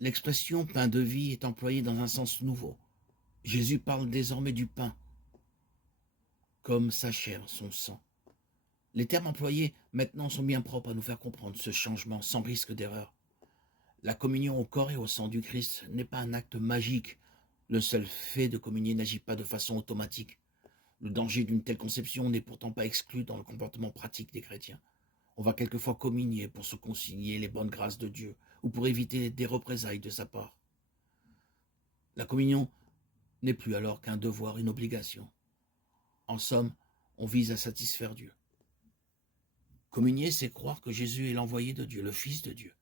L'expression pain de vie est employée dans un sens nouveau. Jésus parle désormais du pain, comme sa chair, son sang. Les termes employés maintenant sont bien propres à nous faire comprendre ce changement sans risque d'erreur. La communion au corps et au sang du Christ n'est pas un acte magique. Le seul fait de communier n'agit pas de façon automatique. Le danger d'une telle conception n'est pourtant pas exclu dans le comportement pratique des chrétiens. On va quelquefois communier pour se consigner les bonnes grâces de Dieu ou pour éviter des représailles de sa part. La communion n'est plus alors qu'un devoir, une obligation. En somme, on vise à satisfaire Dieu. Communier, c'est croire que Jésus est l'envoyé de Dieu, le Fils de Dieu.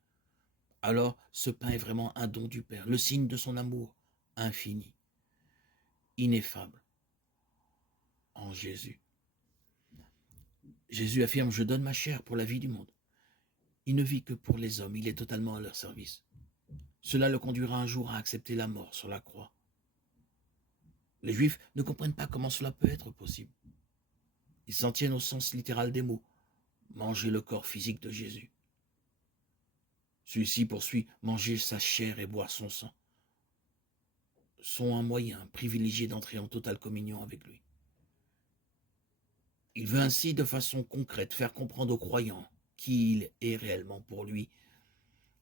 Alors, ce pain est vraiment un don du Père, le signe de son amour infini, ineffable, en Jésus. Jésus affirme « Je donne ma chair pour la vie du monde ». Il ne vit que pour les hommes, il est totalement à leur service. Cela le conduira un jour à accepter la mort sur la croix. Les Juifs ne comprennent pas comment cela peut être possible. Ils s'en tiennent au sens littéral des mots, manger le corps physique de Jésus. Celui-ci poursuit manger sa chair et boire son sang, sont un moyen privilégié d'entrer en totale communion avec lui. Il veut ainsi, de façon concrète, faire comprendre aux croyants qui il est réellement pour lui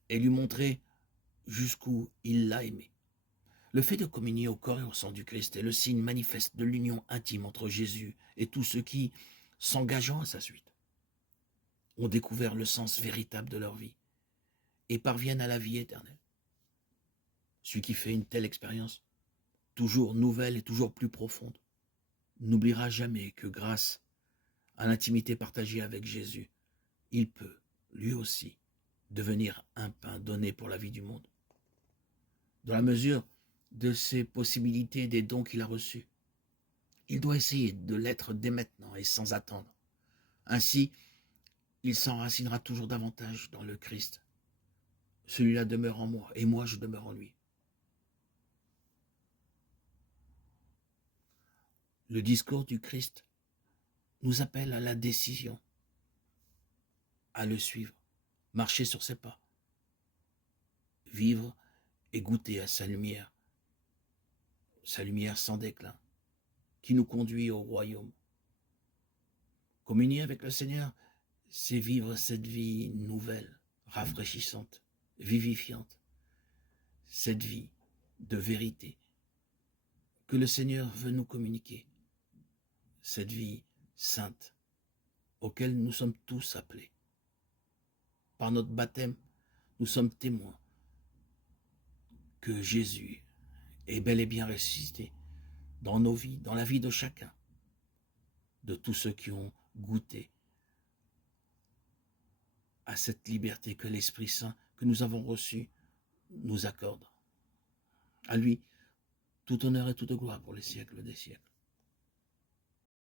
et lui montrer jusqu'où il l'a aimé. Le fait de communier au corps et au sang du Christ est le signe manifeste de l'union intime entre Jésus et tous ceux qui, s'engageant à sa suite, ont découvert le sens véritable de leur vie et parviennent à la vie éternelle. Celui qui fait une telle expérience, toujours nouvelle et toujours plus profonde, n'oubliera jamais que grâce à l'intimité partagée avec Jésus, il peut, lui aussi, devenir un pain donné pour la vie du monde. Dans la mesure de ses possibilités et des dons qu'il a reçus, il doit essayer de l'être dès maintenant et sans attendre. Ainsi, il s'enracinera toujours davantage dans le Christ. Celui-là demeure en moi et moi je demeure en lui. Le discours du Christ nous appelle à la décision, à le suivre, marcher sur ses pas, vivre et goûter à sa lumière sans déclin, qui nous conduit au royaume. Communier avec le Seigneur, c'est vivre cette vie nouvelle, rafraîchissante, vivifiante, cette vie de vérité que le Seigneur veut nous communiquer, cette vie sainte auquel nous sommes tous appelés. Par notre baptême, nous sommes témoins que Jésus est bel et bien ressuscité dans nos vies, dans la vie de chacun, de tous ceux qui ont goûté à cette liberté que l'Esprit Saint que nous avons reçu nous accorde. À lui, tout honneur et toute gloire pour les siècles des siècles.